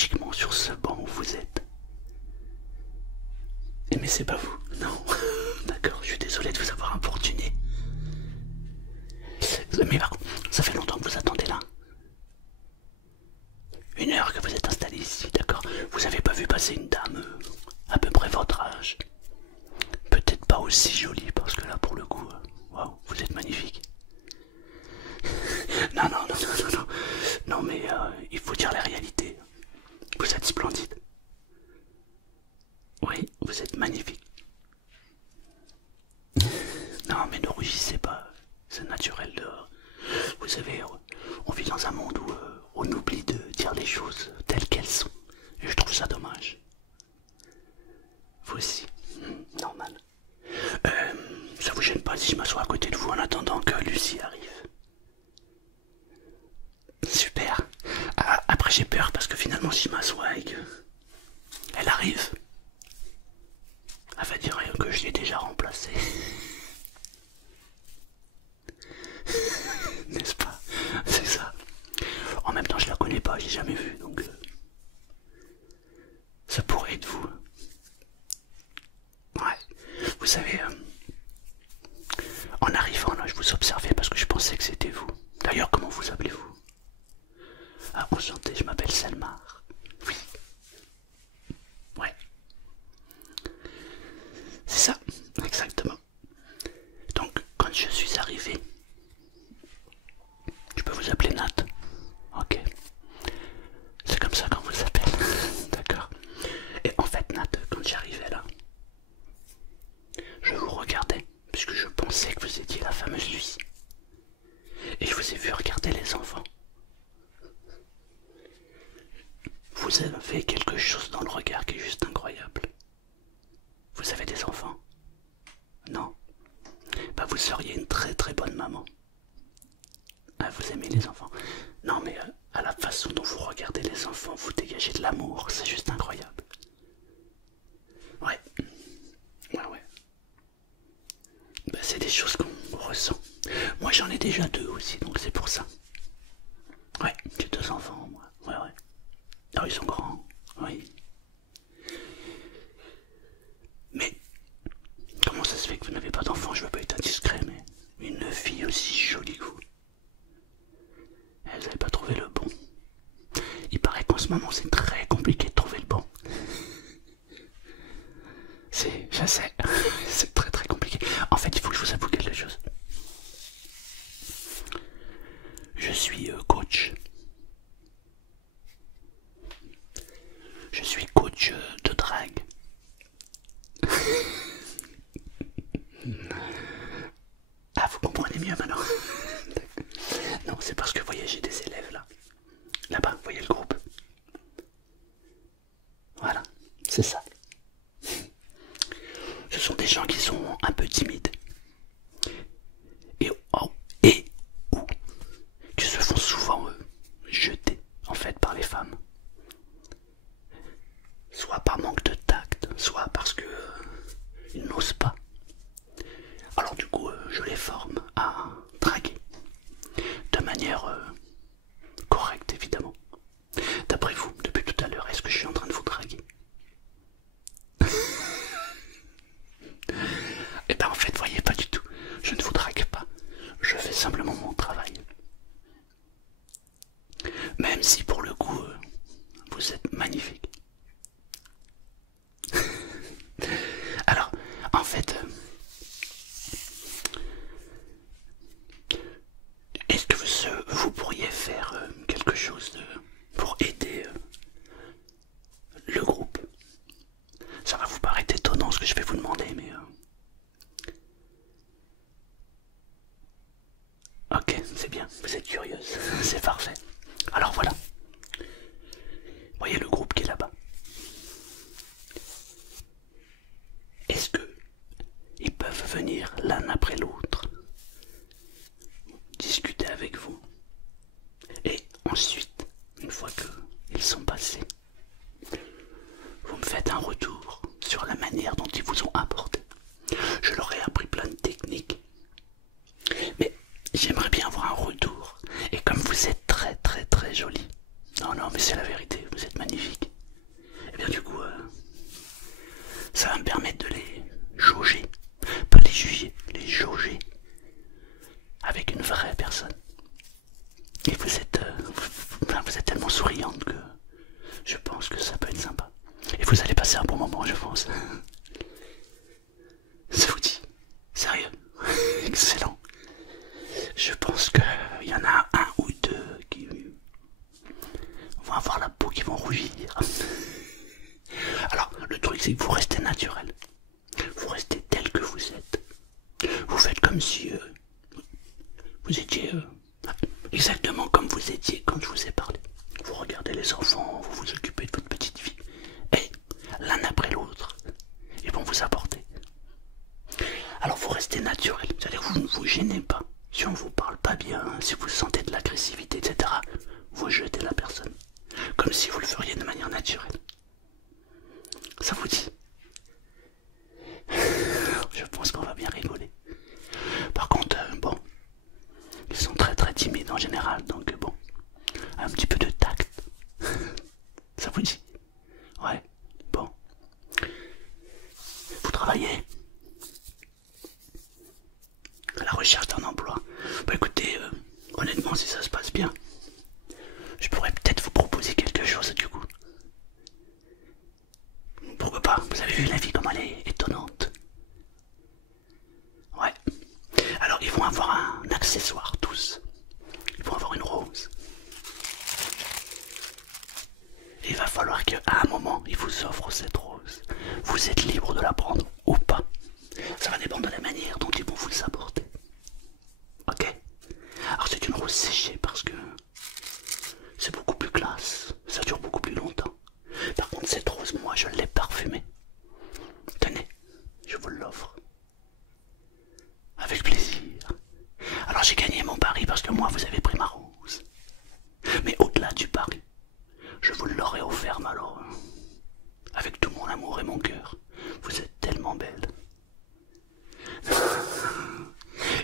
logiquement sur ce banc où vous êtes. Mais c'est pas vous, non. D'accord, je suis désolé de vous avoir importuné. Mais par contre, ça fait longtemps que vous attendez là. 1 heure que vous êtes installé ici, d'accord. Vous avez pas vu passer une dame à peu près votre âge. Peut-être pas aussi jolie, parce que là pour le coup, waouh, vous êtes magnifique. Non, non, non, non, non, non. Non mais il faut dire la réalité. Vous êtes splendide. Oui, vous êtes magnifique. Non mais ne rougissez pas, c'est naturel de... Vous savez, on vit dans un monde où on oublie de dire les choses telles qu'elles sont. Et je trouve ça dommage. Vous aussi, normal. Ça vous gêne pas si je m'assois à côté de vous en attendant que Lucie arrive? Super. Ah, après j'ai peur parce que finalement si je m'assois et que elle arrive, elle va dire que je l'ai déjà remplacée. N'est-ce pas? C'est ça. En même temps je la connais pas, j'ai jamais vu donc ça pourrait être vous. Ouais. Vous savez, en arrivant là je vous observais parce que je pensais que c'était vous. D'ailleurs comment vous appelez-vous? Ah, enchanté, je m'appelle Selmar. Oui. Ouais. C'est ça, exactement. Donc, quand je suis arrivé, je peux vous appeler Nat. Ok. C'est comme ça qu'on vous appelle. D'accord. Et en fait, Nat, quand j'arrivais là, je vous regardais, puisque je pensais que vous étiez la fameuse Lucie. Et je vous ai vu regarder les enfants. Vous avez quelque chose dans le regard qui est juste incroyable. Vous avez des enfants? Non? Bah vous seriez une très très bonne maman. Ah, vous aimez les enfants? Non mais à la façon dont vous regardez les enfants, vous dégagez de l'amour, c'est juste incroyable. Ouais. Ouais, ouais. Bah c'est des choses qu'on ressent. Moi j'en ai déjà 2 aussi, donc c'est pour ça. Ouais, j'ai 2 enfants, moi. Ouais, ouais. Ah, ils sont grands, oui. Mais, comment ça se fait que vous n'avez pas d'enfant? Je veux pas être indiscret, mais une fille aussi jolie que vous. Vous n'avez pas trouvé le bon. Il paraît qu'en ce moment c'est très compliqué de trouver le bon. Je sais, c'est très très compliqué. En fait, il faut que je vous avoue quelque chose. Je suis coach. Je suis coach de drague. Ah, vous comprenez mieux maintenant. Non, c'est parce que vous voyez, j'ai des élèves là. Là-bas, vous voyez le groupe. Voilà, c'est ça. Ce sont des gens qui sont un peu timides. Et, oh, et ou qui se font souvent jeter en fait par les femmes. Soit par manque de tact, soit parce que ils n'osent pas. Alors du coup, je les forme à draguer de manière correcte, évidemment. D'après vous, depuis tout à l'heure, est-ce que je suis en train de vous draguer? Eh ben en fait, voyez, pas du tout. Je ne vous drague pas. Je fais simplement mon travail. Même si pour le coup, vous êtes magnifique. Alors, en fait, est-ce que vous pourriez faire quelque chose pour aider le groupe? Ça va vous paraître étonnant ce que je vais vous demander, mais... Ok, c'est bien, vous êtes curieuse, c'est parfait. Alors voilà, voyez le groupe qui est là-bas. Est-ce que ils peuvent venir l'un après l'autre, discuter avec vous, et ensuite, une fois qu'ils sont passés, vous me faites un retour sur la manière dont ils vous ont abordé. Je leur ai appris plein de techniques, mais j'aimerais bien avoir un retour. Et comme vous êtes très très très jolie, non non mais c'est la vérité, vous êtes magnifique. Et bien du coup, ça va me permettre de les jauger, pas les juger, les jauger avec une vraie personne. Et vous êtes tellement souriante que je pense que ça peut être sympa. Et vous allez passer un bon moment, je pense. Ça vous dit? Sérieux? Excellent. Je pense qu'il y en a un ou deux qui vont avoir la peau qui vont rougir. Alors, le truc c'est que vous restez naturel. Vous restez tel que vous êtes. Vous faites comme si vous étiez exactement comme vous étiez quand je vous ai parlé. Vous regardez les enfants, vous vous occupez de votre petite vie. Et l'un après l'autre, ils vont vous apporter. Alors vous restez naturel, c'est-à-dire que vous ne vous gênez pas. Si on vous parle pas bien, si vous sentez de l'agressivité, etc., vous jetez la personne. Comme si vous le feriez de manière naturelle. Ça vous dit? Je pense qu'on va bien rigoler. Par contre, bon, ils sont très très timides en général, donc bon, un petit peu de tact. Ça vous dit? Ouais, bon. Vous travaillez à la recherche d'un emploi. Bah écoutez, honnêtement, si ça se passe bien, je pourrais peut-être vous proposer quelque chose du coup. Pourquoi pas? Vous avez vu la vie comme elle est étonnante. Ouais. Alors ils vont avoir un accessoire tous. Ils vont avoir une rose. Et il va falloir qu'à un moment, ils vous offrent cette rose. Vous êtes libre de la prendre ou pas. Ça va dépendre de la manière dont ils vont vous les apporter. Ok? Alors c'est une rose séchée parce que c'est beaucoup plus classe. Ça dure beaucoup plus longtemps. Par contre cette rose, moi je l'ai parfumée. Tenez, je vous l'offre. Avec plaisir. Alors j'ai gagné mon pari parce que moi vous avez pris ma rose. Mais au-delà du pari, je vous l'aurais offert alors. Avec tout mon amour et mon cœur. Vous êtes tellement belle.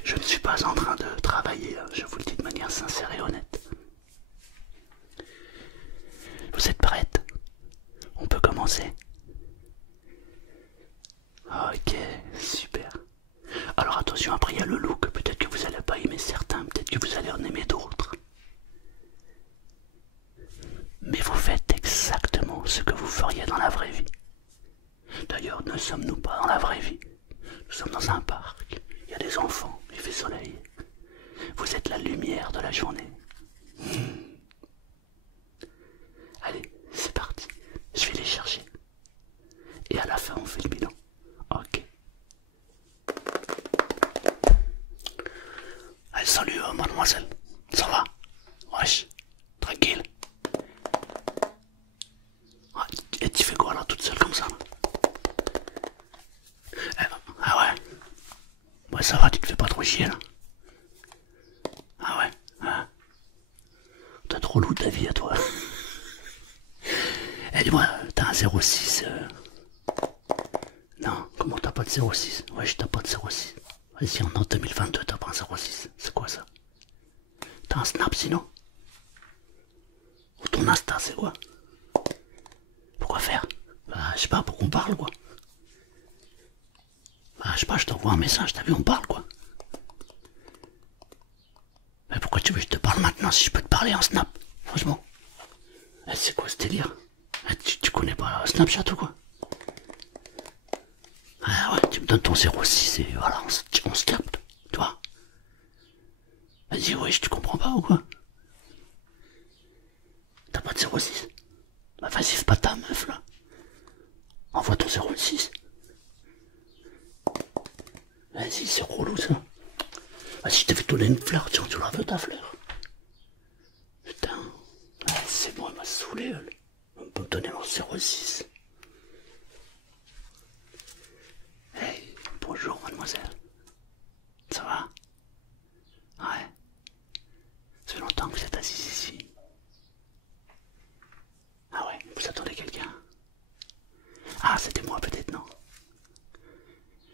Je ne suis pas en train de travailler, je vous le dis de manière sincère et honnête. Vous êtes prête? On peut commencer? Ok, super. Alors attention, après il y a le look, peut-être que vous n'allez pas aimer certains, peut-être que vous allez en aimer d'autres. Mais vous faites exactement ce que vous feriez dans la vraie vie. D'ailleurs, ne sommes-nous pas dans la vraie vie? Nous sommes dans un parc, il y a des enfants, il fait soleil. Vous êtes la lumière de la journée. Allez, c'est parti, je vais les chercher. Et à la fin, on fait le bilan. Ok. Allez, salut mademoiselle, ça va? Wesh, tranquille. Ah, et tu fais quoi là, toute seule comme ça là? Ah ouais? Ouais, ça va, tu te fais pas trop chier là? Ah ouais? Ah. T'as trop loup ta vie à toi. Eh dis-moi, t'as un 06 Non, comment t'as pas de 06? Ouais, t'as pas de 06. Vas-y, en 2022, t'as pas un 06. C'est quoi ça? T'as un Snap sinon? Ou ton Insta, c'est quoi? Pourquoi faire? Bah, je sais pas, pour qu'on parle quoi. Bah, je sais pas, je t'envoie un message, t'as vu, on parle quoi. Mais pourquoi tu veux que je te parle maintenant si je peux te parler en Snap? Franchement. Eh, c'est quoi ce délire? Eh, tu connais pas Snapchat ou quoi? Ah ouais, tu me donnes ton 06 et voilà, on se capte, tu vois. Vas-y, wesh, tu comprends pas ou quoi? T'as pas de 06? Bah vas-y, fais pas ta meuf là. Envoie ton 06. Vas-y, c'est relou ça. Vas-y, je t'ai fait donner une fleur, tiens, tu la veux ta fleur? Putain, ah, c'est bon, elle m'a saoulé elle. On peut me donner mon 06. Hey, bonjour mademoiselle. Ça va? Ouais. Ça fait longtemps que vous êtes assise ici. Ah ouais, vous attendez quelqu'un? Ah, c'était moi peut-être, non?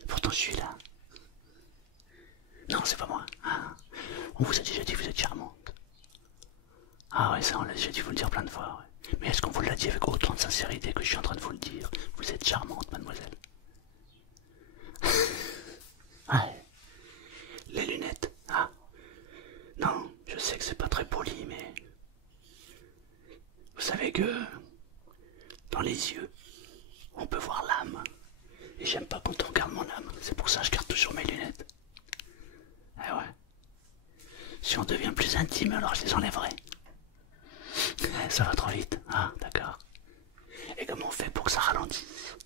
Pourtant je suis là. Non, c'est pas moi. Ah, on vous a déjà dit que vous êtes charmante. Ah ouais, ça on l'a déjà dit, vous le dire plein de fois. Ouais. Mais est-ce qu'on vous l'a dit avec autant de sincérité que je suis en train de vous le dire? Vous êtes charmante, mademoiselle. Ouais. Les lunettes. Ah. Non, je sais que c'est pas très poli, mais... Vous savez que... Dans les yeux, on peut voir l'âme. Et j'aime pas quand on regarde mon âme. C'est pour ça que je garde toujours mes lunettes. Eh ouais. Si on devient plus intime, alors je les enlèverai. Ça va trop vite. Ah, d'accord. Et comment on fait pour que ça ralentisse?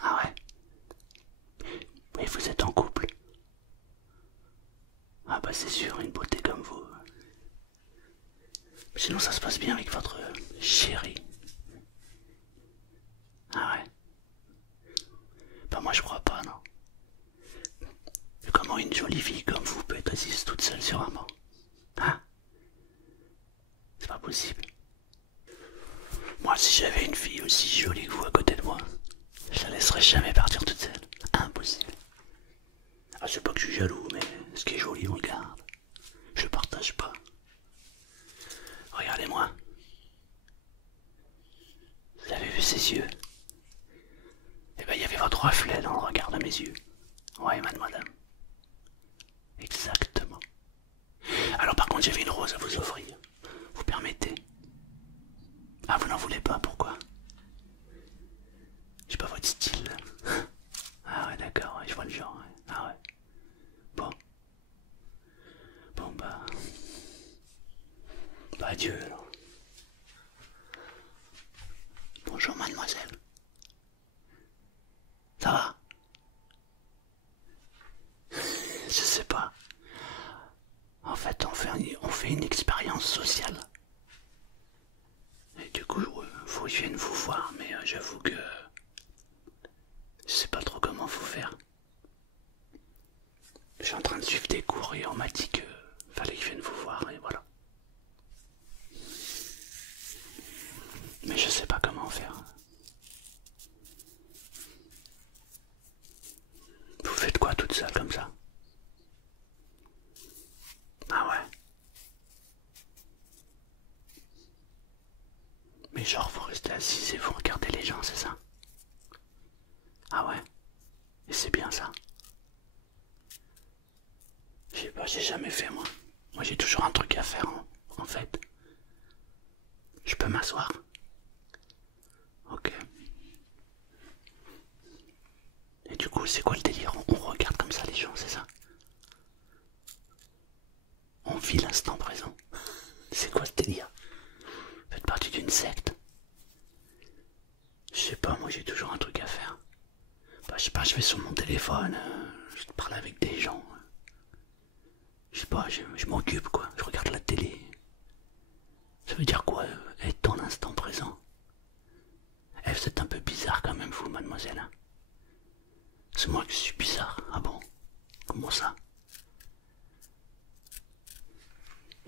Ah ouais. Oui, vous êtes en couple. Ah bah c'est sûr, une beauté comme vous. Sinon ça se passe bien avec votre chérie. Ah ouais. Bah moi je crois pas, non. Comment une jolie fille comme vous peut être assise toute seule sur un banc? Hein? C'est pas possible. Moi si j'avais une fille aussi jolie que vous à côté de moi, je la laisserais jamais partir toute seule. Impossible. Ah c'est pas que je suis jaloux, mais ce qui est joli on le garde. Je le partage pas. Regardez-moi. Vous avez vu ses yeux? Eh ben il y avait votre reflet dans le regard de mes yeux. Ouais, mademoiselle. Exactement. Alors par contre j'avais une rose à vous offrir. Vous permettez? Ah vous n'en voulez pas, pourquoi? J'ai pas votre style. Ah ouais d'accord, ouais, je vois le genre. Ouais. Ah ouais. Bon. Bon bah... Bah adieu alors. Bonjour mademoiselle. Ça va? Je sais pas. En fait, on fait une expérience sociale. Et du coup, faut que je vienne vous voir, mais j'avoue que je sais pas trop comment vous faire. Je suis en train de suivre des cours et on m'a dit que fallait que je vienne vous voir et voilà. Mais je sais pas comment faire. Vous faites quoi toute seule comme ça? Ah ouais. Mais genre vous restez assise et vous regardez les gens, c'est ça? Ah ouais. Et c'est bien ça. Je sais pas, j'ai jamais fait moi. Moi j'ai toujours un truc à faire en fait. Je peux m'asseoir? Ok. Et du coup c'est quoi le délire? On regarde comme ça les gens, c'est ça? On vit l'instant présent. C'est quoi ce délire? Vous faites partie d'une secte? Je sais pas, moi j'ai toujours un truc à faire. Bah je sais pas, je vais sur mon téléphone, je parle avec des gens. Je sais pas, je m'occupe quoi, je regarde la télé. Ça veut dire quoi, être dans l'instant présent? Eh, vous êtes un peu bizarre quand même vous, mademoiselle. Hein. C'est moi qui suis bizarre, ah bon? Comment ça?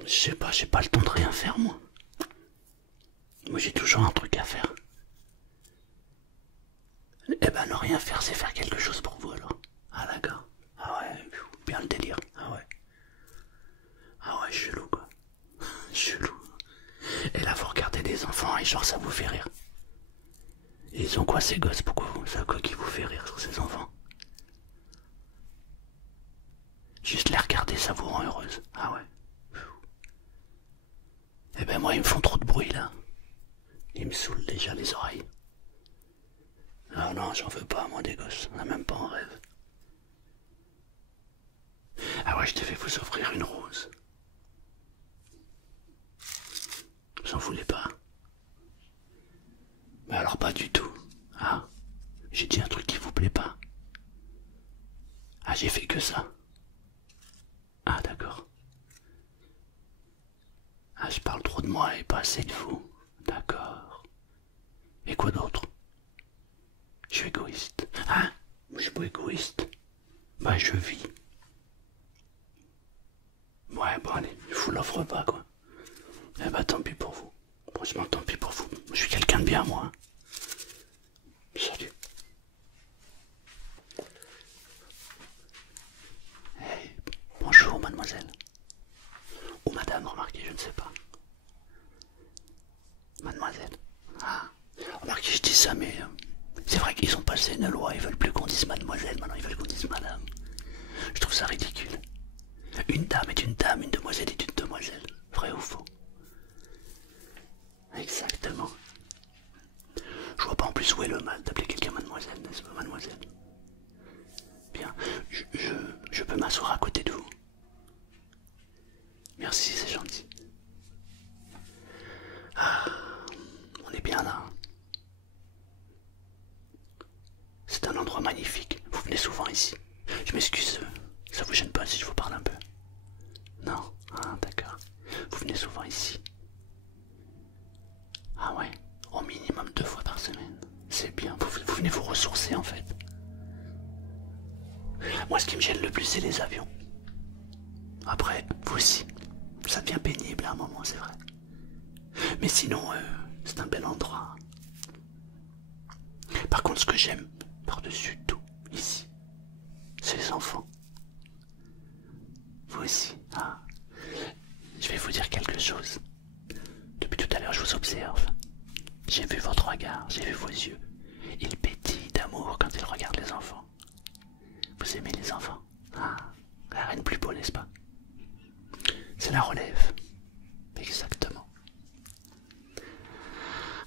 Je sais pas, j'ai pas le temps de rien faire moi. Moi j'ai toujours un truc à faire. Eh ben ne rien faire, c'est faire quelque chose pour vous alors. Ah d'accord. Ah ouais, bien le délire. Ah ouais. Ah ouais, chelou quoi. Chelou. Et là vous regardez des enfants et genre ça vous fait rire. Et ils ont quoi ces gosses? Pourquoi vous? C'est quoi qui vous fait rire sur ces enfants? Juste les regarder, ça vous rend heureuse. Ah ouais. Eh ben moi ils me font trop de bruit là. Ils me saoulent déjà les oreilles. Ah non, j'en veux pas moi des gosses, on n'a même pas en rêve. Ah ouais, je devais vous offrir une rose. Vous en voulez pas? Mais alors pas du tout. Ah, j'ai dit un truc qui vous plaît pas. Ah, j'ai fait que ça. Ah d'accord. Ah, je parle trop de moi et pas assez de vous. D'accord. Et quoi d'autre? Je suis égoïste. Hein? Je suis pas égoïste. Bah je vis. Ouais bon allez, je vous l'offre pas quoi. Eh bah tant pis pour vous. Franchement tant pis pour vous. Je suis quelqu'un de bien moi. Salut. Hey, bonjour mademoiselle. Ou madame, remarquez, je ne sais pas. Mademoiselle. Ah. Remarquez, je dis ça, mais c'est vrai qu'ils ont passé une loi, ils veulent plus qu'on dise mademoiselle, maintenant ils veulent qu'on dise madame. Je trouve ça ridicule. Une dame est une dame, une demoiselle est une demoiselle. Vrai ou faux? Exactement. Je vois pas en plus où est le mal d'appeler quelqu'un mademoiselle, n'est-ce pas, mademoiselle? Bien, je peux m'asseoir à côté de vous. Merci, c'est gentil. Ah, on est bien là. C'est un endroit magnifique. Vous venez souvent ici. Je m'excuse, ça vous gêne pas si je vous parle un peu? Non? Ah, d'accord. Vous venez souvent ici? Ah ouais, au minimum 2 fois par semaine. C'est bien, vous venez vous ressourcer en fait. Moi, ce qui me gêne le plus, c'est les avions. Après, vous aussi, ça devient pénible à un moment, c'est vrai. Mais sinon, c'est un bel endroit. Par contre, ce que j'aime par-dessus tout, ici, c'est les enfants. Vous aussi, ah. Je vais vous dire quelque chose. Depuis tout à l'heure, je vous observe. J'ai vu votre regard, j'ai vu vos yeux. Ils pétillent d'amour quand ils regardent les enfants. Vous aimez les enfants? Ah, rien de plus beau, n'est-ce pas? C'est la relève. Exactement.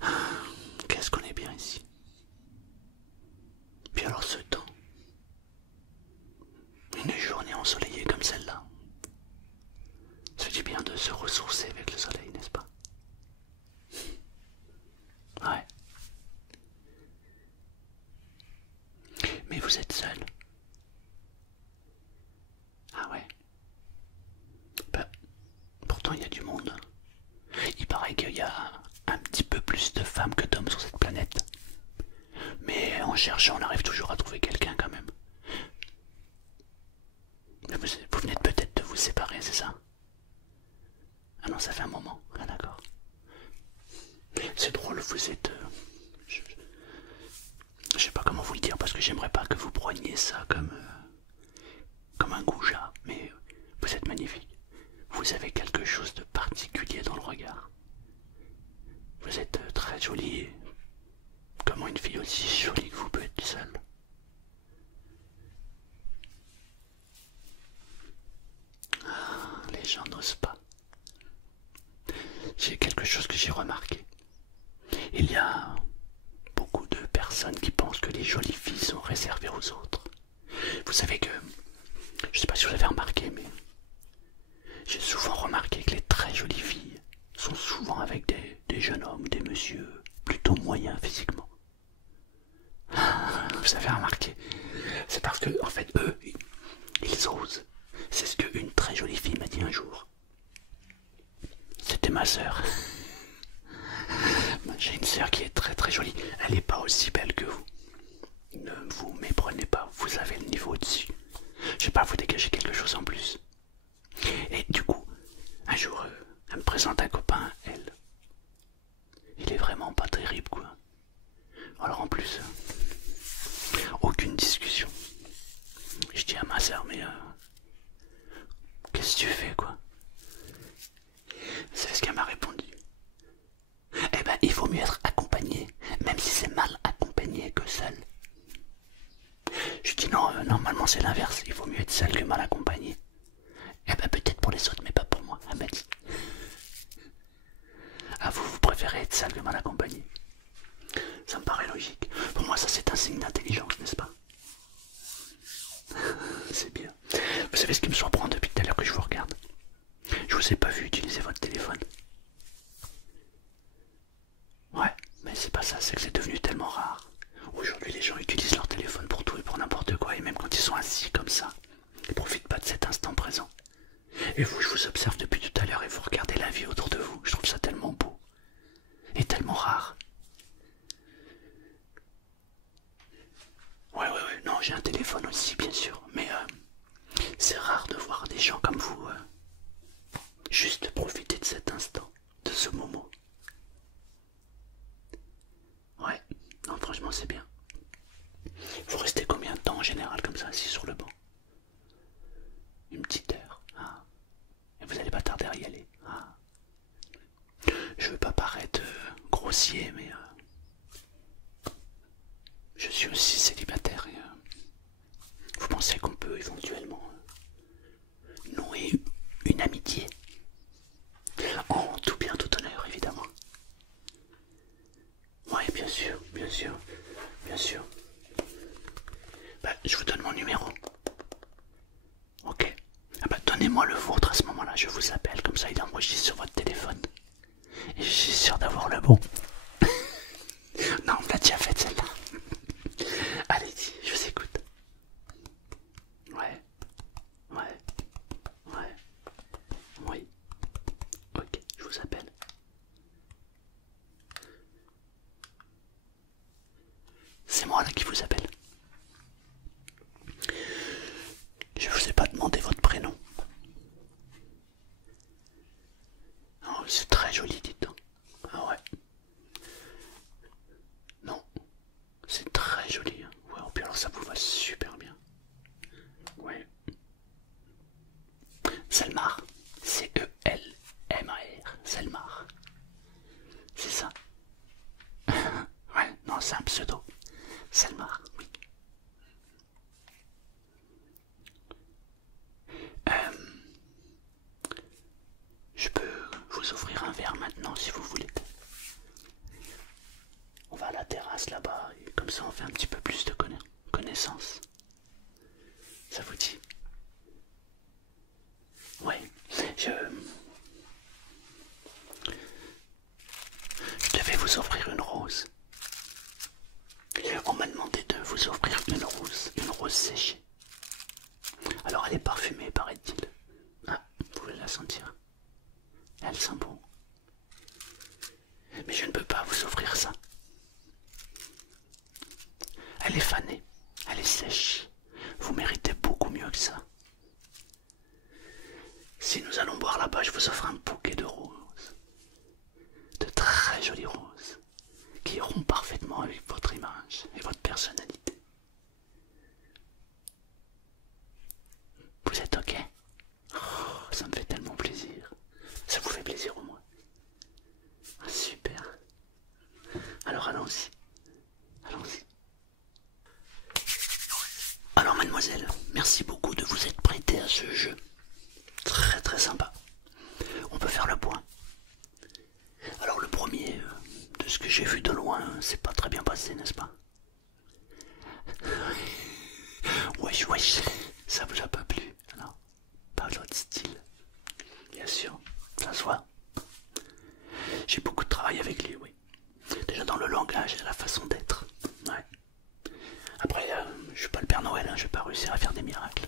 Ah, qu'est-ce qu'on est bien ici. Puis alors ce temps. Une journée ensoleillée comme celle-là. Ça fait du bien de se ressourcer avec le soleil, n'est-ce pas? Ouais. Mais vous êtes seul. Ah ouais. Bah, pourtant il y a du monde. Il paraît qu'il y a un petit peu plus de femmes que d'hommes sur cette planète. Mais en cherchant, on arrive toujours à trouver quelqu'un quand même. Vous venez peut-être de vous séparer, c'est ça? Ah non, ça fait un moment. Ah d'accord. C'est drôle, vous êtes... je sais pas comment vous le dire parce que j'aimerais pas que vous preniez ça comme un goujat, mais vous êtes magnifique. Vous avez quelque chose de particulier dans le regard. Vous êtes très jolie et comment une fille aussi jolie que vous peut être seule? Ah, les gens n'osent pas. J'ai quelque chose que j'ai remarqué. Il y a beaucoup de personnes qui pensent que les jolies filles sont réservées aux autres. Vous savez que, je sais pas si vous avez remarqué, mais j'ai souvent remarqué que les très jolies filles sont souvent avec des jeunes hommes, des messieurs plutôt moyens physiquement. Vous avez remarqué? C'est parce que, en fait, eux, ils osent. C'est ce qu'une très jolie fille m'a dit un jour. C'était ma sœur. J'ai une sœur qui est très très jolie. Elle n'est pas aussi belle que vous. Ne vous méprenez pas, vous avez le niveau au-dessus. Je sais pas, vous dégagez quelque chose en plus. Et du coup, un jour, elle me présente un copain, elle. Il est vraiment pas terrible, quoi. Alors en plus, aucune discussion. Je dis à ma sœur, mais qu'est-ce que tu fais, quoi? C'est ce qu'elle m'a répondu. Eh ben, il vaut mieux être accompagné, même si c'est mal accompagné que seul. Je dis non, normalement c'est l'inverse, il vaut mieux être seul que mal accompagné. Eh ben peut-être pour les autres, mais pas pour moi, elle m'a dit. Ah vous, vous préférez être seul que mal accompagné? Ça me paraît logique. Pour moi ça c'est un signe d'intelligence, n'est-ce pas? C'est bien. Vous savez ce qui me surprend depuis tout à l'heure que je vous regarde? Je vous ai pas vu utiliser votre téléphone. Ouais, mais c'est pas ça, c'est que c'est devenu tellement rare. Aujourd'hui les gens utilisent leur téléphone pour tout et pour n'importe quoi, et même quand ils sont assis comme ça, ils profitent pas de cet instant présent. Et vous, je vous observe depuis tout à l'heure et vous regardez la vie autour de vous, je trouve ça tellement beau. Et tellement rare. Ouais, non, j'ai un téléphone aussi, bien sûr, mais c'est rare de voir des gens comme vous juste profiter de cet instant, de ce moment. Ouais, non, franchement, c'est bien. Vous restez combien de temps en général comme ça, assis sur le banc? Une petite heure. Ah. Et vous n'allez pas tarder à y aller. Ah. Je veux pas paraître grossier, mais je suis aussi célibataire et vous pensez qu'on peut éventuellement nouer une amitié en tout bien, tout honneur, évidemment. Oui, bien sûr, bien sûr, bien sûr. Bah, je vous donne mon numéro. Ok. Ah bah, donnez-moi le vôtre à ce moment-là, je vous appelle, comme ça il enregistre sur votre téléphone. Et je suis sûr d'avoir le bon. Non, on l'a déjà fait celle-là. Allez-y, je vous écoute. Ouais, ouais, ouais, oui. Ok, je vous appelle. C'est moi là qui vous appelle. Je vous ai pas demandé votre prénom. Oh, c'est très joli, dites donc. Ah ouais. Non, c'est très joli. Hein. Ouais, puis alors ça vous va super bien. Ouais. Selmar. C-E-L-M-A-R. Selmar. C'est ça. Ouais, non, c'est un pseudo. Selmar, oui. Je peux vous offrir un verre maintenant si vous voulez. On va à la terrasse là-bas et comme ça on fait un petit peu plus de connaissances. Ça vous dit? Ouais, je devais vous offrir une rose. On m'a demandé de vous offrir une rose séchée. Alors elle est parfumée, paraît-il. Ah, vous pouvez la sentir. Elle sent bon. Mais je ne peux pas vous offrir ça. Elle est fanée, elle est sèche. Vous méritez beaucoup mieux que ça. Si nous allons boire là-bas, je vous offre un bouquet de roses. De très jolies roses, qui iront parfaitement avec votre image et votre personnalité. Vous êtes ok? Oh, ça me fait tellement plaisir. Ça vous fait plaisir au moins. Ah, super. Alors allons-y. Allons-y. Alors mademoiselle, merci beaucoup de vous être prêtée à ce jeu. Très très sympa. On peut faire le point. Alors le premier, de ce que j'ai vu de loin, c'est pas très bien passé, n'est-ce pas? Wesh wesh, ça vous a pas plu? Non, pas votre style. Bien sûr, ça se voit. J'ai beaucoup de travail avec lui, oui. Déjà dans le langage et la façon d'être. Ouais. Après, je suis pas le Père Noël, hein, je vais pas réussir à faire des miracles.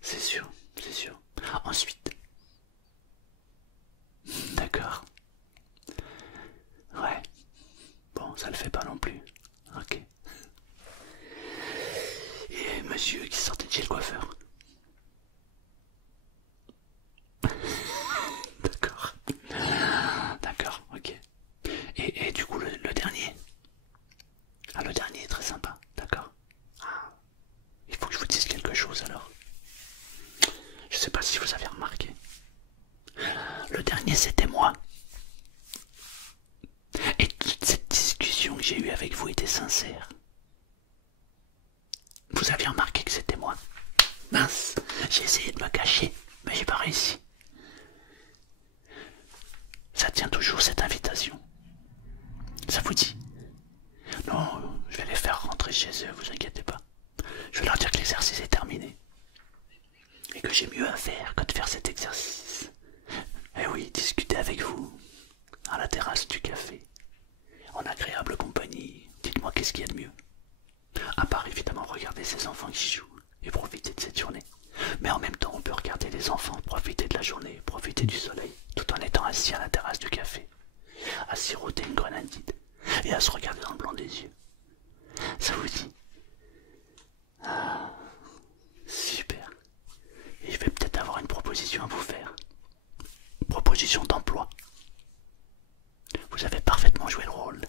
C'est sûr, c'est sûr. Ensuite. D'accord. Ouais. Bon, ça le fait pas non plus. Ok. Et monsieur qui sortait de chez le coiffeur. D'accord. D'accord, ok. Et du coup, le dernier. Ah, le dernier est très sympa, d'accord. Ah, il faut que je vous dise quelque chose alors. Je sais pas si vous avez remarqué. Le dernier, c'était moi. Et toute cette discussion que j'ai eue avec vous était sincère. Vous aviez remarqué que c'était moi. Mince, j'ai essayé de me cacher, mais j'ai pas réussi. Ça tient toujours cette invitation. Ça vous dit? Non, je vais les faire rentrer chez eux, vous inquiétez pas. Je vais leur dire que l'exercice est terminé. Et que j'ai mieux à faire que de faire cet exercice. Eh oui, discuter avec vous, à la terrasse du café, en agréable compagnie. Dites-moi qu'est-ce qu'il y a de mieux. À part évidemment regarder ces enfants qui jouent et profiter de cette journée. Mais en même temps, on peut regarder les enfants, profiter de la journée, profiter du soleil, tout en étant assis à la terrasse du café, à siroter une grenadine et à se regarder dans le blanc des yeux. Ça vous dit? Ah, super. Et je vais peut-être avoir une proposition à vous faire. Proposition d'emploi. Vous avez parfaitement joué le rôle